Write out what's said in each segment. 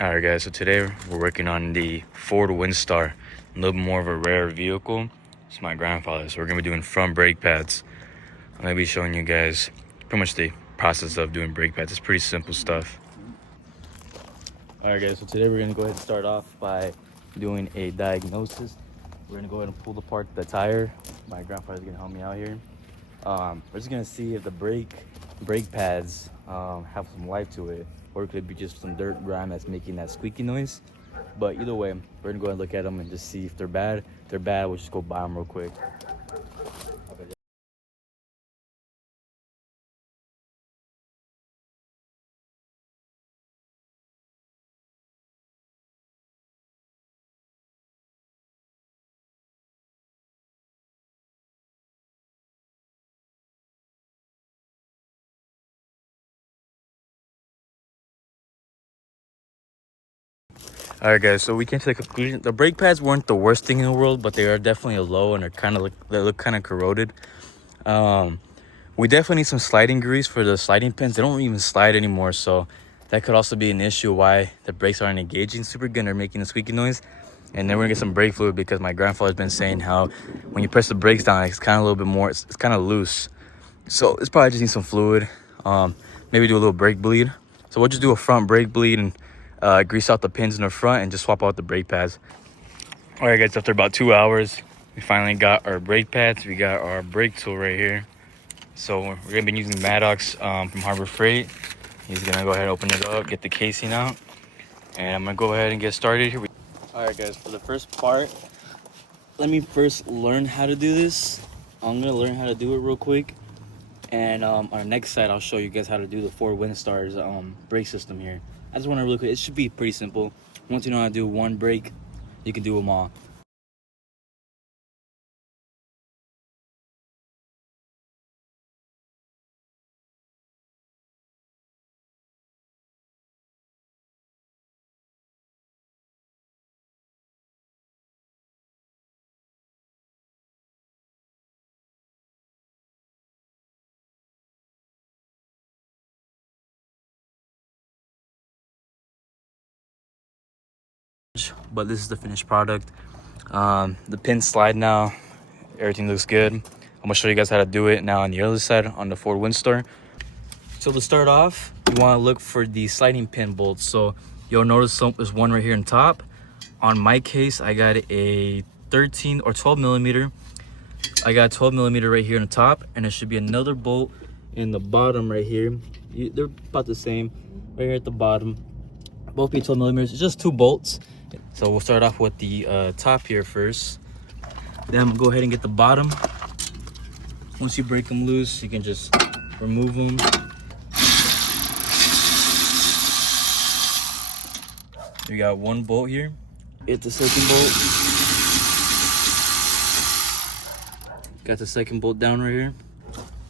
Alright guys, so today we're working on the Ford Windstar, a little bit more of a rare vehicle. It's my grandfather's, so we're going to be doing front brake pads. I'm going to be showing you guys pretty much the process of doing brake pads. It's pretty simple stuff. Alright guys, so today we're going to go ahead and start off by doing a diagnosis. We're going to go ahead and pull apart the tire. My grandfather's going to help me out here. We're just going to see if the brake pads have some life to it, or it could be just some dirt grime that's making that squeaky noise. But either way, we're gonna go ahead and look at them and just see if they're bad. If they're bad, we'll just go buy them real quick. All right, guys. So we came to the conclusion the brake pads weren't the worst thing in the world, but they are definitely low and they look kind of corroded. We definitely need some sliding grease for the sliding pins. They don't even slide anymore, so that could also be an issue why the brakes aren't engaging super good or making a squeaky noise. And then we're gonna get some brake fluid because my grandfather's been saying how when you press the brakes down, it's kind of a little bit more, it's kind of loose. So it's probably just need some fluid. Maybe do a little brake bleed. So we'll just do a front brake bleed and grease out the pins in the front and just swap out the brake pads. All right, guys, after about 2 hours, we finally got our brake pads. We got our brake tool right here. So we're gonna be using Maddox from Harbor Freight. He's gonna go ahead and open it up, get the casing out, and I'm gonna go ahead and get started here. All right, guys, for the first part, let me first learn how to do this. I'm gonna learn how to do it real quick, and on the next side, I'll show you guys how to do the Ford Windstar's brake system here. I just want to really quick. It should be pretty simple. Once you know how to do one brake, you can do them all. But this is the finished product. The pins slide now. Everything looks good. I'm gonna show you guys how to do it now on the other side on the Ford Windstar. So to start off, you want to look for the sliding pin bolts. So you'll notice there's one right here on top. On my case, I got a 13 or 12 millimeter. I got 12 millimeter right here on the top, and there should be another bolt in the bottom right here. They're about the same right here at the bottom. Both be 12 millimeters. It's just 2 bolts. So we'll start off with the top here first. Then I'm gonna go ahead and get the bottom. Once you break them loose, you can just remove them. We got one bolt here. Hit the second bolt. Got the second bolt down right here.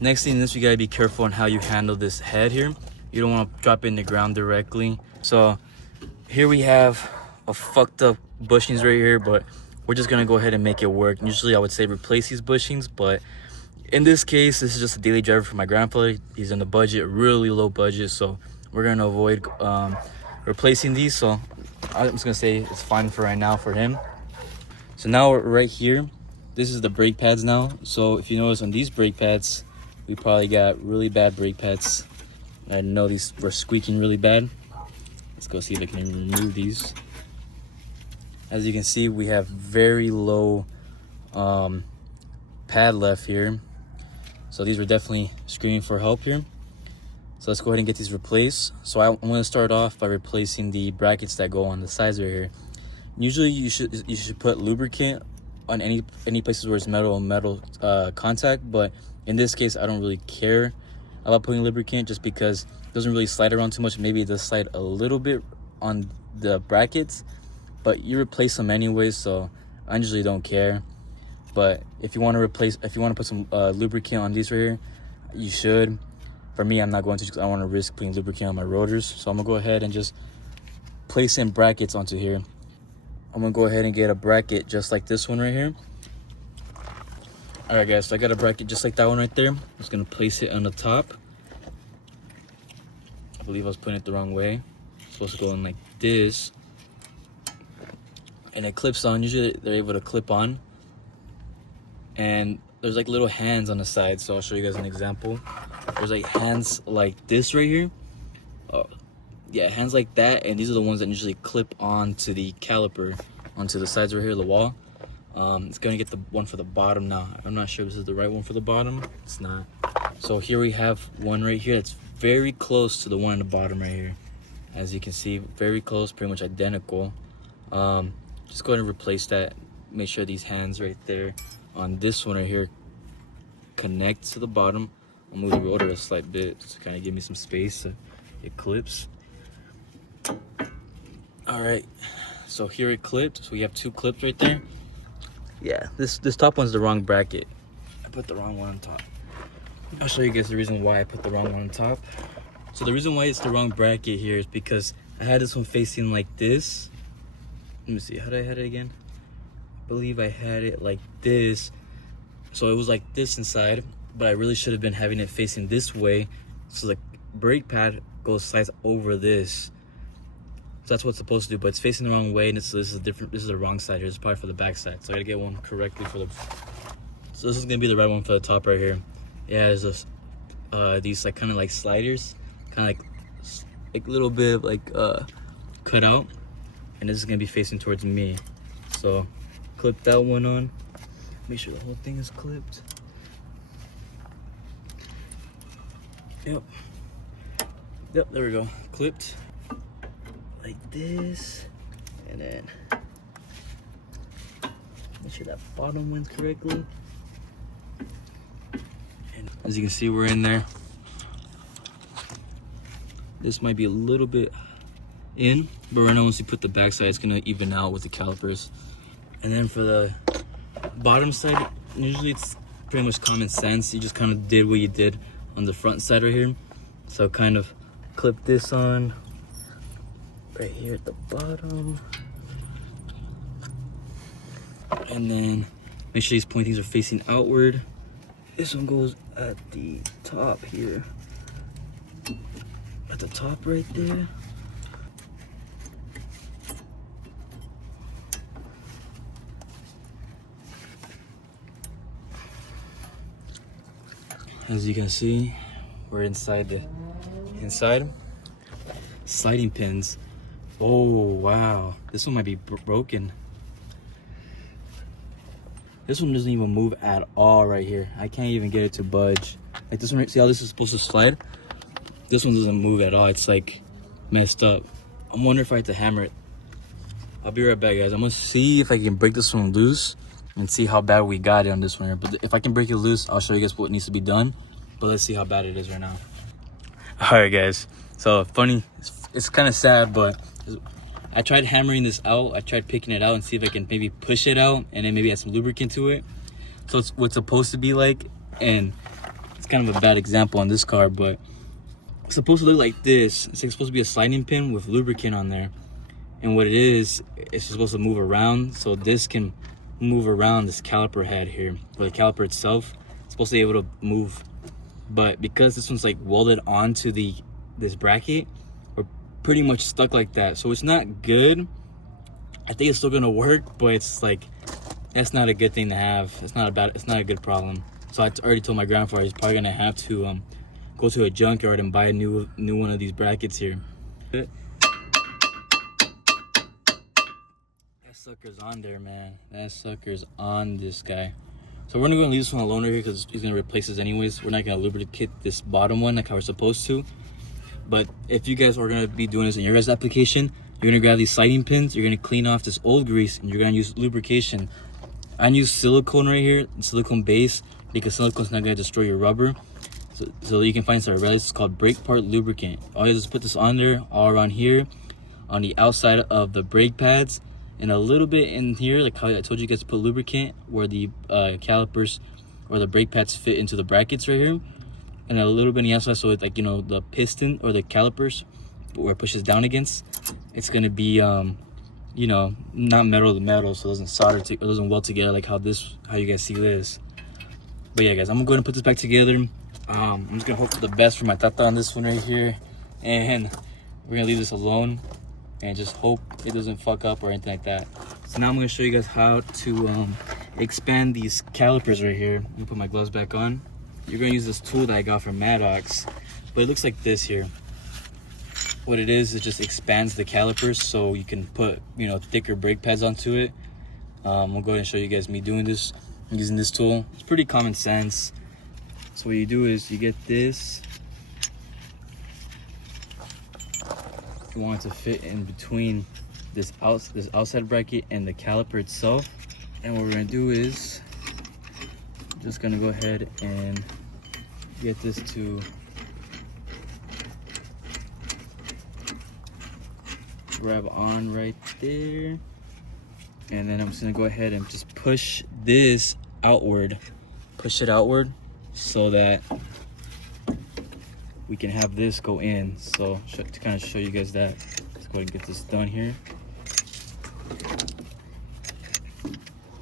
Next thing is you gotta be careful on how you handle this head here. You don't want to drop it in the ground directly. So here we have a fucked up bushings right here, but we're just gonna go ahead and make it work. Usually I would say replace these bushings, but in this case, this is just a daily driver for my grandfather. He's in the budget, really low budget, so we're gonna avoid replacing these. So I'm just gonna say it's fine for right now for him. So now we're right here. This is the brake pads now. So if you notice on these brake pads, we probably got really bad brake pads. I know these were squeaking really bad. Let's go see if I can remove these. As you can see, we have very low pad left here. So these were definitely screaming for help here. So let's go ahead and get these replaced. So I'm going to start off by replacing the brackets that go on the sides right here. Usually you should put lubricant on any places where it's metal contact, but in this case I don't really care about putting lubricant just because it doesn't really slide around too much. Maybe it does slide a little bit on the brackets, but you replace them anyways, so I usually don't care. But if you want to put some lubricant on these right here, you should. For me, I'm not going to because I don't want to risk putting lubricant on my rotors. So I'm gonna go ahead and just place in brackets onto here. I'm gonna go ahead and get a bracket just like this one right here. All right, guys, so I got a bracket just like that one right there. I'm just gonna place it on the top. I believe I was putting it the wrong way. It's supposed to go in like this, and it clips on. Usually they're able to clip on, and there's like little hands on the side. So I'll show you guys an example. There's like hands like this right here. Yeah, hands like that, and these are the ones that usually clip onto the caliper, onto the sides right here of the wall. It's gonna get the one for the bottom now. I'm not sure if this is the right one for the bottom. It's not. So here we have one right here that's very close to the one on the bottom right here. As you can see, very close, pretty much identical. Just go ahead and replace that. Make sure these hands right there on this one right here connect to the bottom. I'll move the rotor a slight bit to kind of give me some space so it clips. All right, so here it clipped. So we have two clips right there. Yeah, this top one's the wrong bracket. I put the wrong one on top. I'll show you guys the reason why I put the wrong one on top. So the reason why it's the wrong bracket here is because I had this one facing like this. Let me see, how did I have it again? I believe I had it like this. So it was like this inside, but I really should have been having it facing this way. So the brake pad slides over this. So that's what it's supposed to do, but it's facing the wrong way, and this is different. This is the wrong side here. It's probably for the back side. So I gotta get one correctly for the. So this is gonna be the right one for the top right here. Yeah, there's this, these like kind of like sliders, kind of like a little bit of like cut out, and this is gonna be facing towards me. So clip that one on. Make sure the whole thing is clipped. Yep. Yep. There we go. Clipped. Like this, and then make sure that bottom one's correctly. And as you can see, we're in there. This might be a little bit in, but right now once you put the back side, it's gonna even out with the calipers. And then for the bottom side, usually it's pretty much common sense. You just kind of did what you did on the front side right here. So kind of clip this on right here at the bottom, and then make sure these pointings are facing outward. This one goes at the top here, at the top right there. As you can see, we're inside the sliding pins. Oh wow, this one might be broken. This one doesn't even move at all right here. I can't even get it to budge. Like this one, see how this is supposed to slide? This one doesn't move at all. It's like messed up. I'm wondering if I have to hammer it. I'll be right back, guys. I'm gonna see if I can break this one loose and see how bad we got it on this one here. But if I can break it loose, I'll show you guys what needs to be done. But let's see how bad it is right now. All right, guys. So funny, it's kind of sad, but I tried hammering this out. I tried picking it out and see if I can maybe push it out and then maybe add some lubricant to it. So it's what's supposed to be like, and it's kind of a bad example on this car, but it's supposed to look like this. It's supposed to be a sliding pin with lubricant on there. And what it is, it's supposed to move around. So this can move around this caliper head here, or the caliper itself. It's supposed to be able to move. But because this one's like welded onto this bracket, we're pretty much stuck like that. So it's not good. I think it's still gonna work, but it's like, that's not a good thing to have. It's not a good problem. So I already told my grandfather he's probably gonna have to go to a junkyard and buy a new one of these brackets here. That sucker's on there, man. That sucker's on this guy. So we're gonna go and leave this one alone right here because he's gonna replace this anyways. We're not gonna lubricate this bottom one like how we're supposed to. But if you guys are gonna be doing this in your guys' application, you're gonna grab these sliding pins, you're gonna clean off this old grease, and you're gonna use lubrication. I use silicone right here, silicone base, because silicone's not gonna destroy your rubber. So you can find some red. It's called brake part lubricant. All you do is put this on there, all around here, on the outside of the brake pads, and a little bit in here, like how I told you guys to put lubricant where the calipers or the brake pads fit into the brackets right here, and a little bit on the outside, so it's like, you know, the piston or the calipers where it pushes down against, it's gonna be you know, not metal to metal, so it doesn't solder to, it doesn't weld together like how you guys see this. But yeah, guys, I'm gonna go ahead and put this back together. I'm just gonna hope for the best for my tata on this one right here, and we're gonna leave this alone. and just hope it doesn't fuck up or anything like that. So now I'm gonna show you guys how to expand these calipers right here. Let me put my gloves back on. You're gonna use this tool that I got from Maddox, but it looks like this here. What it is, it just expands the calipers so you can put, you know, thicker brake pads onto it. I'll go ahead and show you guys me doing this, using this tool. It's pretty common sense. So what you do is you get this. You want it to fit in between this outside bracket and the caliper itself. And what we're gonna do is just gonna go ahead and get this to grab on right there. And then I'm just gonna go ahead and just push this outward. Push it outward so that we can have this go in. So to kind of show you guys that, let's go ahead and get this done here.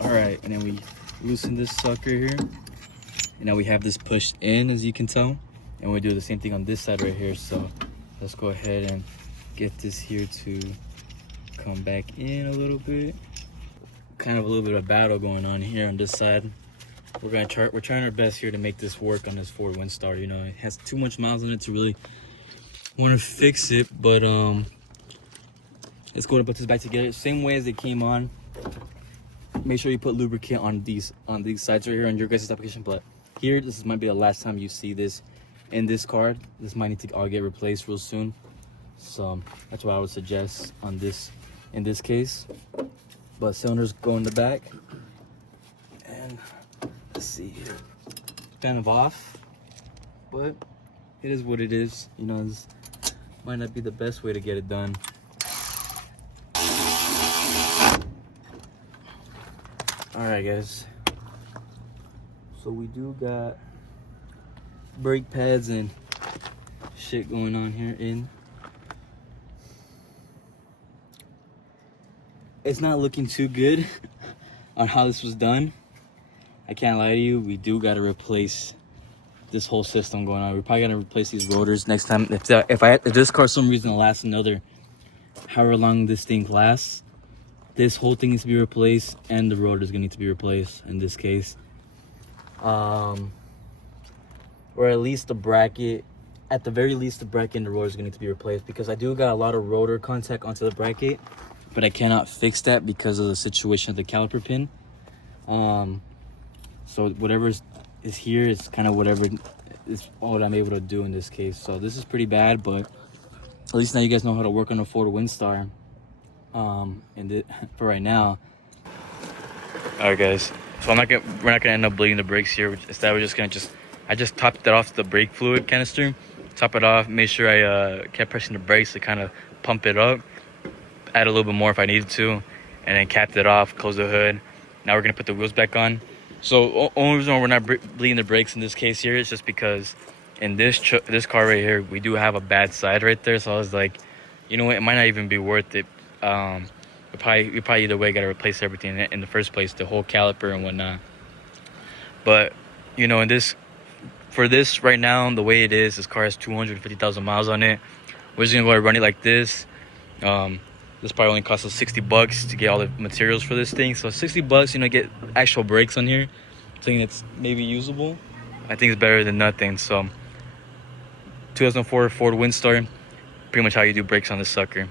All right, and then we loosen this sucker here. And now we have this pushed in, as you can tell. And we do the same thing on this side right here. So let's go ahead and get this here to come back in a little bit. Kind of a little bit of a battle going on here on this side. We're trying our best here to make this work on this Ford Windstar. You know, it has too much miles on it to really want to fix it, but let's go ahead and put this back together same way as it came on. Make sure you put lubricant on these sides right here on your guys' application. But here, this might be the last time you see this in this car. This might need to all get replaced real soon. So that's what I would suggest on this, in this case. But cylinders go in the back, and let's see here, kind of off, but it is what it is. You know, this might not be the best way to get it done. All right, guys. So we do got brake pads and shit going on here in. It's not looking too good on how this was done. I can't lie to you, we do gotta replace this whole system going on. We're probably gonna replace these rotors next time. If this car for some reason lasts another however long this thing lasts, this whole thing needs to be replaced, and the rotor is gonna need to be replaced in this case. Or at least the bracket, at the very least the bracket and the rotor is gonna need to be replaced, because I do got a lot of rotor contact onto the bracket, but I cannot fix that because of the situation of the caliper pin. So whatever is here is kind of whatever is all I'm able to do in this case. So this is pretty bad, but at least now you guys know how to work on a Ford Windstar. For right now. All right, guys. So we're not gonna end up bleeding the brakes here. Instead, we're just gonna I just topped it off the brake fluid canister. Top it off. Made sure I kept pressing the brakes to kind of pump it up. Add a little bit more if I needed to, and then capped it off. Close the hood. Now we're gonna put the wheels back on. So only reason why we're not bleeding the brakes in this case here is just because in this car right here, we do have a bad side right there. So I was like, you know what, it might not even be worth it. We probably either way got to replace everything in the first place, the whole caliper and whatnot. But you know, for this right now, the way it is, this car has 250,000 miles on it. We're just gonna go ahead and run it like this. This probably only cost us $60 to get all the materials for this thing. So $60, you know, get actual brakes on here, something that's maybe usable. I think it's better than nothing. So 2004 Ford Windstar, pretty much how you do brakes on this sucker.